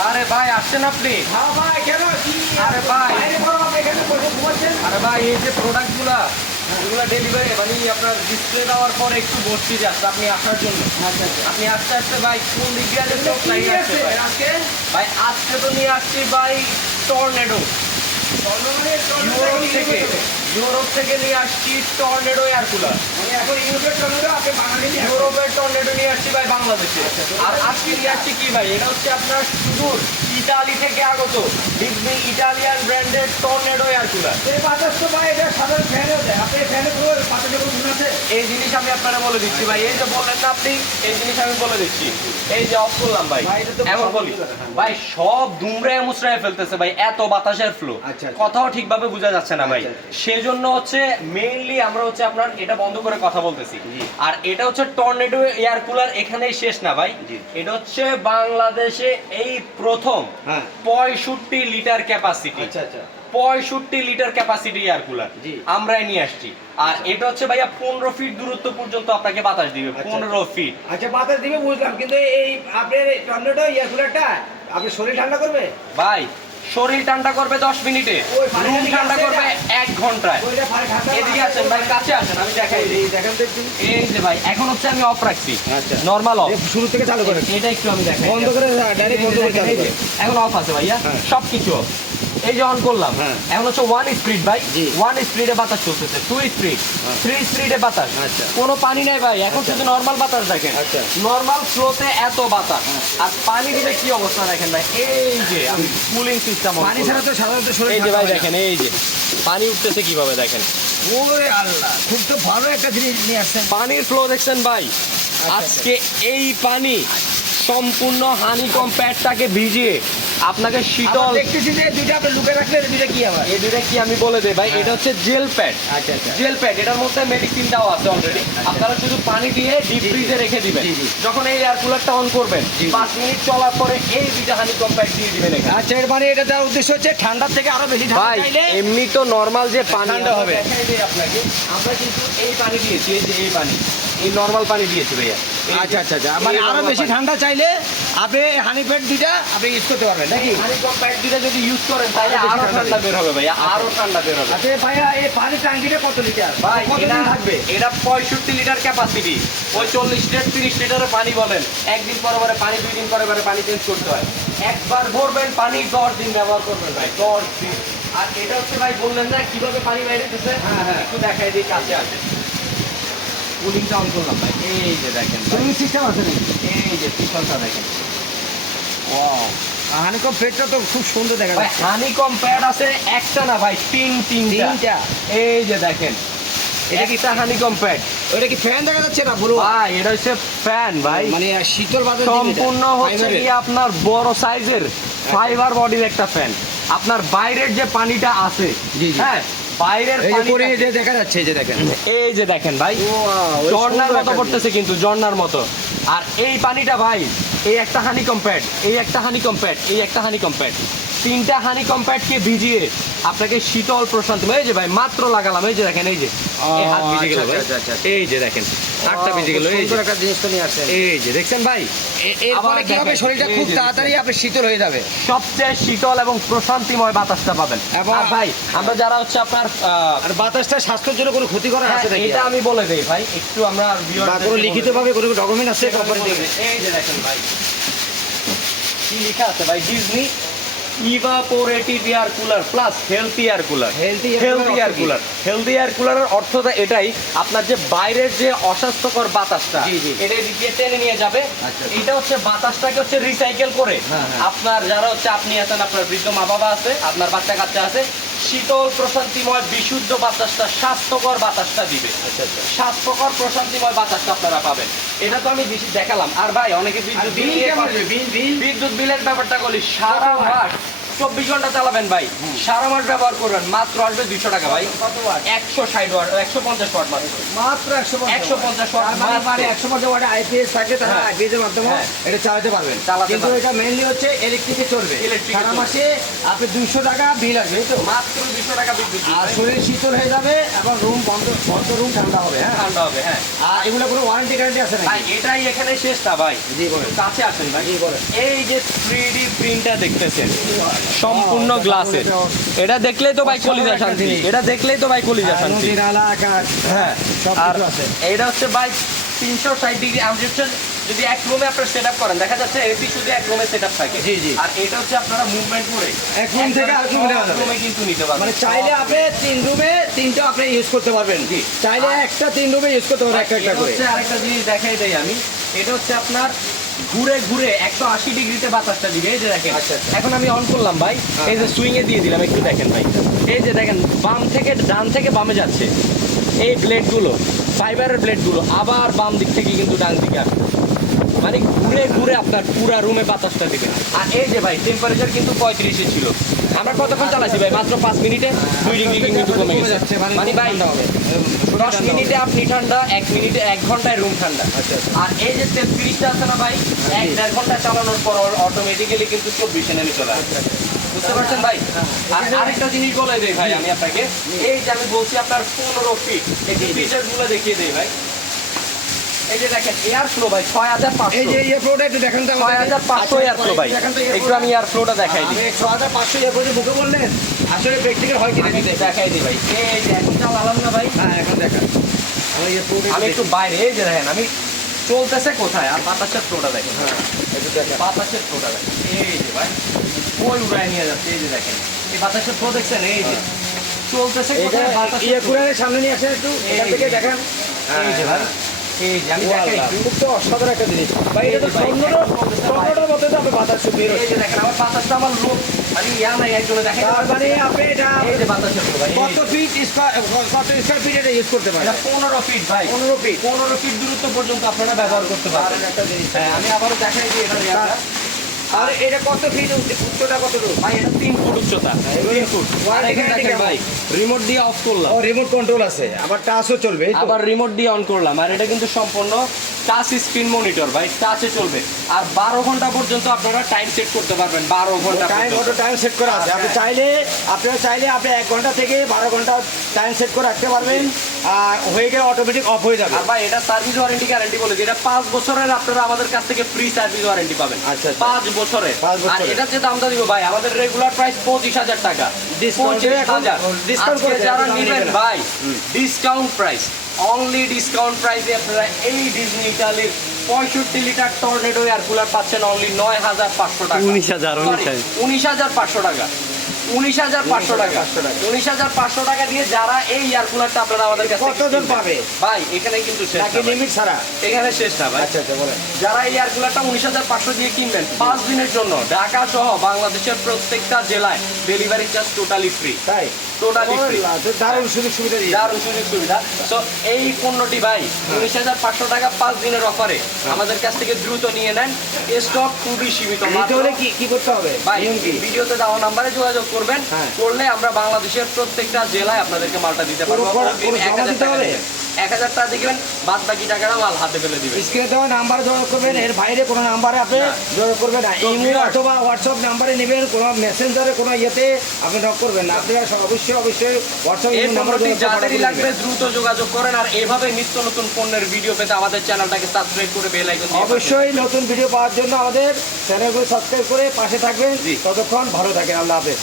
আরে ভাই আসছেন আপনি? হ্যাঁ ভাই কেন আরে ভাই। আরে ভাই এই যে প্রোডাক্টগুলা এগুলা ডেলিভারি মানে আপনার ডিসপ্লে দেওয়ার পর একটু বসছি যাচ্ছে আপনি আসার জন্য। আচ্ছা আচ্ছা। আপনি আস্তে আস্তে ভাই কোন দিক দিয়ে চোখ লাগিয়ে আসছে আসছে ভাই। আজকে? ভাই আজকে তো নিয়ে আসছি ভাই টর্নেডো ইউরোপ থেকে ইউরোপ থেকে নিয়ে আসছি টর্নেডো এয়ার কুলার এখন ইউরোপের চন্দ্র আপনি বাঙালি ইউরোপের টর্নেডো নিয়ে আসছি ভাই বাংলাদেশে। আর আজকে নিয়ে আসছি কি ভাই? এটা হচ্ছে আপনার সুদূর ইতালি থেকে আগত ডিজনি ইটালিয়ান ব্র্যান্ডের টর্নেডো এয়ার এই বাতাস তো ভাই এটা সাধারণ ফ্যানে দেয়। আপনি ফ্যানে পুরো বাতাসে কোনো এই জিনিস আমি আপনারা বলে দিচ্ছি ভাই। এই যে বললেন না আপনি এই জিনিস আমি বলে দিচ্ছি। এই যে অফ করলাম ভাই। এমন বলি। ভাই সব দুমড়ে মুচড়ায় ফেলতেছে ভাই এত বাতাসের ফ্লো আচ্ছা, আচ্ছা। কথাও ঠিকভাবে বোঝা যাচ্ছে না ভাই। আচ্ছা। সেজন্য হচ্ছে মেইনলি আমরা হচ্ছে আপনার এটা বন্ধ করে কথা বলতেছি। আর এটা হচ্ছে টর্নেডো এয়ার কুলার এখানেই শেষ না ভাই। এটা হচ্ছে বাংলাদেশে এই প্রথম হ্যাঁ। পঁয়ষট্টি লিটার ক্যাপাসিটি আচ্ছা আচ্ছা। পঁয়ষট্টি লিটার ক্যাপাসিটি এয়ার কুলার। আমরাই নিয়ে আসছি। আর এটা হচ্ছে ভাইয়া পনেরো ফিট দূরত্ব পর্যন্ত আপনাকে বাতাস দিবে আচ্ছা। পনেরো ফিট আচ্ছা বাতাস দিবে বুঝলাম। কিন্তু এই আপনার টর্নেডো ইয়ার কুলারটা আপনার শরীর ঠান্ডা করবে? ভাই শরীর ঠান্ডা করবে দশ মিনিটে রুম ঠান্ডা করবে এক ঘন্টায়। এদিকে আসেন ভাই কাছে আসেন আমি দেখাই এই দেখেন এই যে ভাই এখন হচ্ছে আমি অফ রাখছি আচ্ছা। নর্মাল অফ শুরু থেকে চালু করেছি এটা একটু আমি দেখাই। বন্ধ করে ডাইরেক্ট বন্ধ করে এখন অফ আছে ভাইয়া সবকিছু সব কিছু off। এই যে অন করলাম হ্যাঁ। এখন হচ্ছে ওয়ান স্পিড ভাই ওয়ান স্পিডে বাতাস চলতেছে টু স্পিড হ্যাঁ। থ্রি স্পিডে বাতাস আচ্ছা। কোনো পানি নাই ভাই এখন শুধু নর্মাল বাতাস দেখেন আচ্ছা। নর্মাল ফ্লোতে এত বাতাস হ্যাঁ। আর পানি দিলে কি অবস্থা দেখেন ভাই এই যে আমি কুলিং সিস্টেম পানি ছাড়া তো সাধারণত এই যে ভাই দেখেন এই যে পানি উঠতেছে কীভাবে দেখেন ওরে আল্লাহ খুব তো ভালো একটা জিনিস নিয়ে আসছেন পানির ফ্লো দেখছেন ভাই আচ্ছা। আজকে এই পানি সম্পূর্ণ হানিকম প্যাডটাকে ভিজিয়ে আপনাকে শীতল দেখতেছি যে দুইটা আপনি লুকে রাখলেন দুইটা কি আবার এই দুটা কি আমি বলে দেই ভাই হ্যাঁ। এটা হচ্ছে জেল প্যাড আচ্ছা আচ্ছা জেল প্যাড এটার মধ্যে মেডিসিন দেওয়া আছে অলরেডি আপনারা শুধু পানি দিয়ে ডিপ। ফ্রিজে রেখে দিবেন। যখন এই এয়ার কুলারটা অন করবেন জি, জি। পাঁচ মিনিট চলার পরে এই দুইটা হানিকম প্যাড দিয়ে দিবেন এখানে আচ্ছা এর মানে এটা দেওয়ার উদ্দেশ্য হচ্ছে ঠান্ডার থেকে আরও বেশি ঠান্ডা ভাই চাইলে এমনি তো নর্মাল যে পানি ঠান্ডা হবে। আপনাকে আমরা কিন্তু এই পানি দিয়েছি এই যে এই পানি এই নর্মাল পানি দিয়েছি ভাইয়া। আচ্ছা আচ্ছা আচ্ছা। মানে আরও বেশি ঠান্ডা চাইলে আপনি হানি প্যাড দুইটা আপনি ইউজ করতে পারবেন নাকি? হানিকম প্যাড দুইটা যদি ইউজ করেন তাহলে আরও ঠান্ডা বের হবে ভাইয়া আরও ঠান্ডা বের হবে। আচ্ছা ভাইয়া এই পানির ট্যাঙ্কিটা কত লিটার? ভাই এটা থাকবে? এটা পঁয়ষট্টি লিটার ক্যাপাসিটি ওই চল্লিশ লিটার তিরিশ লিটারের পানি বলেন। একদিন পরে পরে পানি দুই দিন পরে পরে পানি চেঞ্জ করতে হয়। একবার ভরবেন পানি দশ দিন ব্যবহার করবেন ভাই দশ দিন। আর এটা হচ্ছে ভাই বললেন না কীভাবে পানি বাইরে দিতেছে হ্যাঁ, হ্যাঁ। একটু দেখাই দিই কাছে আছে কুলিংটা অন করলাম ভাই এই যে দেখেন। সুইং সিস্টেম আছে এই যে পিছনটা দেখেন। ওয়াও হানিকম প্লেটটা তো খুব সুন্দর দেখা ভাই যাচ্ছে। হানিকম প্যাড আছে একটা না ভাই তিন তিনটা। তিনটা। এই যে দেখেন। এটা কি হানিকম প্যাড ওটা কি ফ্যান দেখা যাচ্ছে না ভাই এটা হচ্ছে ফ্যান ভাই। মানে শীতল বাতাস সম্পূর্ণ হচ্ছে কি আপনার বড় সাইজের ফাইবার বডির একটা ফ্যান আপনার বাইরের যে পানিটা আছে। হ্যাঁ বাইরের উপরে যে দেখা যাচ্ছে এই যে দেখেন। এই যে দেখেন ভাই ঝর্ণার মতো পড়তেছে কিন্তু ঝর্ণার মতো। আর এই পানিটা ভাই এই একটা হানি কম্প্যাট এই একটা হানি কম্প্যাট এই একটা হানি কম্প্যাট তিনটা হানি কম্প্যাটকে ভিজিয়ে আপনাকে শীতল প্রশান্তি এই যে ভাই মাত্র লাগালাম এই যে দেখেন এই যে। হাত ভিজে গেল। আচ্ছা, আচ্ছা, আচ্ছা। এই যে দেখেন হাতটা ভিজে গেল এই একটা জিনিস তো নিয়ে আসছেন। এই যে দেখছেন ভাই? এর ফলে কি হবে? শরীরটা খুব তাড়াতাড়ি আপনি শীতল হয়ে যাবে। সবচেয়ে শীতল এবং প্রশান্তিময় বাতাসটা পাবেন। এবং- ভাই আমরা যারা হচ্ছে আপনার আর বাতাসটা স্বাস্থ্যের জন্য কোনো ক্ষতি করা হ্যাঁ, আছে নাকি এটা আমি বলে দেই ভাই একটু আমরা বা কোনো ডকুমেন্ট আছে কোম্পানি থেকে? এই যে দেখেন ভাই কি লেখা আছে ভাই Disney evaporative air cooler plus healthy air cooler cooler air cooler healthy air কুলারের অর্থটা এটাই আপনার যে বাইরের যে অস্বাস্থ্যকর বাতাসটা। এটা দিয়ে টেনে নিয়ে যাবে। আচ্ছা। এটা হচ্ছে বাতাসটাকে হচ্ছে রিসাইকেল করে। হ্যাঁ, হ্যাঁ। আপনার যারা হচ্ছে আপনি আছেন আপনার বৃদ্ধ মা বাবা আছে আপনার বাচ্চা কাচ্চা আছে শীতল প্রশান্তিময় বিশুদ্ধ বাতাসটা স্বাস্থ্যকর বাতাসটা দিবে। আচ্ছা আচ্ছা। স্বাস্থ্যকর প্রশান্তিময় বাতাসটা আপনারা পাবেন। এটা তো আমি বেশি দেখালাম। আর ভাই অনেকে বিদ্যুৎ বিদ্যুৎ বিলের ব্যাপারটা বলি সারা মাস চব্বিশ ঘণ্টা চালাবেন ভাই। সারা মাস ব্যবহার করবেন মাত্র আসবে দুইশো টাকা ভাই। একশো ষাট ওয়াট একশো পঞ্চাশ ওয়াট মাত্র। একশো 150 watt মানে মানে একশো পঞ্চাশ ওয়াট আইপিএস থাকে তারা হ্যাঁ। আইপিএস এর মাধ্যমে হ্যাঁ। এটা চালাতে পারবেন। কিন্তু এটা মেইনলি হচ্ছে ইলেকট্রিকে চলবে। সারা মাসে আপনি দুইশো টাকা বিল আসবে তো মাত্র দুইশো টাকা বিদ্যুৎ আর শরীর শীতল হয়ে যাবে এবং রুম বন্ধ বন্ধ রুম ঠান্ডা হবে হ্যাঁ? ঠান্ডা হবে হ্যাঁ। আর এগুলো কোনো ওয়ারেন্টি গ্যারান্টি আছে ভাই এটাই এখানে শেষ না ভাই। জি বলেন। কাছে আসেন ভাই। জি বলেন। এই যে থ্রি ডি প্রিন্টটা দেখতেছেন সম্পূর্ণ গ্লাসের। এটা দেখলেই তো ভাই কলিজা শান্তি। এটা দেখলেই তো ভাই কলিজা আর শান্তি। হ্যাঁ আর। এইটা হচ্ছে ভাই তিনশো ষাট ডিগ্রি অ্যামজেকশন যদি এক রুমে আপনার সেট আপ করেন দেখা যাচ্ছে এসি শুধু এক রুমে সেট আপ থাকে। জি, জি। আর এটা হচ্ছে আপনারা মুভমেন্ট করে এক room থেকে আরেক নেওয়া যাবে। রুমে কিন্তু নিতে পারবেন। মানে চাইলে আপনি তিন রুমে তিনটা আপনি ইউজ করতে পারবেন। জি। চাইলে একটা তিন রুমে ইউজ করতে পারবেন একটা একটা এটা করে। আরেকটা জিনিস দেখাই দেই আমি। এটা হচ্ছে আপনার ঘুরে ঘুরে একশো আশি ডিগ্রিতে বাতাসটা দিবে এই যে দেখেন আচ্ছা, আচ্ছা। এখন আমি অন করলাম ভাই হ্যাঁ। এই যে সুইং এ দিয়ে দিলাম একটু দেখেন ভাই এই যে দেখেন বাম থেকে ডান থেকে বামে যাচ্ছে এই ব্লেডগুলো ফাইবারের ব্লেডগুলো আবার বাম দিক থেকে কিন্তু ডান দিকে আসবে মানে ঘুরে ঘুরে আপনার পুরা রুমে বাতাসটা দিবে। আর এই যে ভাই টেম্পারেচার কিন্তু পঁয়ত্রিশে ছিল। আমরা কতক্ষণ চালাইছি ভাই? মাত্র পাঁচ মিনিটে দুই ডিগ্রি কিন্তু কমে গেছে। মানে মানে ভাই দশ মিনিটে আপনি ঠান্ডা এক মিনিটে এক ঘন্টায় রুম ঠান্ডা। আচ্ছা, আচ্ছা। আর এই যে তেত্রিশটা আছে না ভাই এক জি। দেড় ঘণ্টা চালানোর পর অটোমেটিক্যালি কিন্তু চব্বিশে নেমে চলে আসবে। বুঝতে পারছেন ভাই? আর আরেকটা জিনিস বলে দেই ভাই আমি আপনাকে। এই যে আমি বলছি আপনার পনেরো ফিট একটু ফিচারগুলো দেখিয়ে দেই ভাই। এই যে দেখেন এয়ার ফ্লো ভাই ছয় হাজার এই যে ইয়ে ফ্লোটা একটু দেখান তো ছয় হাজার পাঁচশো এয়ার ফ্লো ভাই। একটু আমি এয়ার ফ্লোটা দেখাই দিই। আমি ছ হাজার পাঁচশো ইয়ে করে বুকে বললেন আসলে প্র্যাকটিক্যাল হয় কিনা আমি দেখাই দিই ভাই। এই যে এখন চালালাম না ভাই। হ্যাঁ এখন দেখান। আমি একটু বাইরে এই যে দেখেন আমি চলতেছে কোথায়? আর বাতাসের ফ্লোটা দেখেন। হ্যাঁ বাতাসের ফ্লোটা দেখেন। এই যে ভাই ওই উড়ায় নিয়ে যাচ্ছে এই যে দেখেন। এই বাতাসের ফ্লো দেখছেন? এই যে। চলতেছে কোথায়? বাতাসের। সামনে নিয়ে আসেন একটু এখান থেকে দেখান। এই যে ভাই। এই যে আমি দেখাই। খুব তো অসাধারণ একটা জিনিস। ভাই এটা তো এই যে ভাই, স্বর্ণটা স্বর্ণটার মতো তো আপনি বাতাস বের এই যে দেখেন আমার বাতাসটা আমার লোক। আমি ইয়া নাই একজনে দেখেন মানে আপনি এটা এই যে বাতাসের ভাই। কত ফিট স্কোয়ার কত স্কোয়ার ফিট এটা ইউজ করতে পারেন? এটা পনেরো ফিট ভাই। পনেরো ফিট পনেরো ফিট দূরত্ব পর্যন্ত আপনারা ব্যবহার করতে পারেন একটা জিনিস। হ্যাঁ আমি আবারও দেখাই যে এটা। আর এটা কত ফিট উচ্চতা কত ভাই এটা তিন ফুট উচ্চতা। তিন ফুট ভাই। রিমোট দিয়ে অফ করলাম। ও রিমোট কন্ট্রোল আছে। আবার টাচও চলবে আবার রিমোট দিয়ে অন করলাম। আর এটা কিন্তু সম্পূর্ণ টাচ স্ক্রিন মনিটর ভাই টাচে চলবে। আর বারো ঘণ্টা পর্যন্ত আপনারা টাইম সেট করতে পারবেন বারো ঘণ্টা টাইম। অটো টাইম সেট করা আছে। আপনি হ্যাঁ। চাইলে আপনারা চাইলে আপনি এক ঘণ্টা থেকে বারো ঘণ্টা টাইম সেট করে রাখতে পারবেন। আর হয়ে গেলে অটোমেটিক অফ হয়ে যাবে। আর ভাই এটা সার্ভিস ওয়ারেন্টি গ্যারান্টি বলে এটা পাঁচ বছরের আপনারা আমাদের কাছ থেকে ফ্রি সার্ভিস ওয়ারেন্টি পাবেন। আচ্ছা, আচ্ছা। পাঁচ বছরের বছরের। আর এটার যে দামটা দিব ভাই আমাদের রেগুলার প্রাইস পঁচিশ হাজার টাকা। ডিসকাউন্ট করে যারা নেবেন ভাই ডিসকাউন্ট প্রাইস অনলি ডিসকাউন্ট প্রাইসে আপনারা এই ডিজনি ইটালির পঁয়ষট্টি লিটার টর্নেডো এয়ার কুলার পাচ্ছেন অনলি নয় হাজার পাঁচশো টাকা। উনিশ হাজার, উনিশ হাজার। পাঁচশো টাকা। উনিশ হাজার পাঁচশো টাকা। উনিশ হাজার পাঁচশো টাকা। দিয়ে যারা এই এয়ার কুলারটা আপনারা আমাদের কাছে কতজন পাবে? ভাই এখানে কিন্তু শেষ নাকি লিমিট ছাড়া? এখানে শেষ না ভাই। আচ্ছা আচ্ছা বলেন। যারা এই এয়ার কুলারটা উনিশ হাজার পাঁচশো দিয়ে কিনবেন পাঁচ দিনের জন্য ঢাকা সহ বাংলাদেশের প্রত্যেকটা জেলায় ডেলিভারি চার্জ টোটালি ফ্রি তাই? টোটালি ফ্রি দারুণ সুযোগ সুবিধা দারুণ সুযোগ সুবিধা। তো এই পণ্যটি ভাই উনিশ হাজার পাঁচশো টাকা পাঁচ দিনের অফারে আমাদের কাছ থেকে দ্রুত নিয়ে নেন। স্টক খুবই সীমিত কি কি করতে হবে? ভাই ভিডিওতে দেওয়া নাম্বারে যোগাযোগ করবেন। হ্যাঁ। করলে আমরা বাংলাদেশের প্রত্যেকটা জেলায় আপনাদেরকে মালটা দিতে পারব। এক হাজার টাকা এক হাজার টাকা দিবেন বাদ বাকি টাকাটা মাল হাতে ফেলে দিবেন। স্ক্রিনে দেওয়া নাম্বারে যোগাযোগ করবেন এর বাইরে কোনো নাম্বারে আপনি। যোগাযোগ করবেন না। তো ইমো viewers- অথবা হোয়াটসঅ্যাপ নাম্বারে নেবেন কোনো মেসেঞ্জারে কোনো ইয়েতে আপনি নক করবেন না। আপনারা অবশ্যই অবশ্যই হোয়াটসঅ্যাপ নাম্বারে যাদেরই লাগবে দ্রুত যোগাযোগ করেন আর এভাবে নিত্য নতুন পণ্যের ভিডিও পেতে আমাদের চ্যানেলটাকে সাবস্ক্রাইব করে বেল আইকন অবশ্যই নতুন ভিডিও পাওয়ার জন্য আমাদের চ্যানেলগুলো সাবস্ক্রাইব করে পাশে থাকবেন। ততক্ষণ ভালো থাকেন আল্লাহ হাফেজ।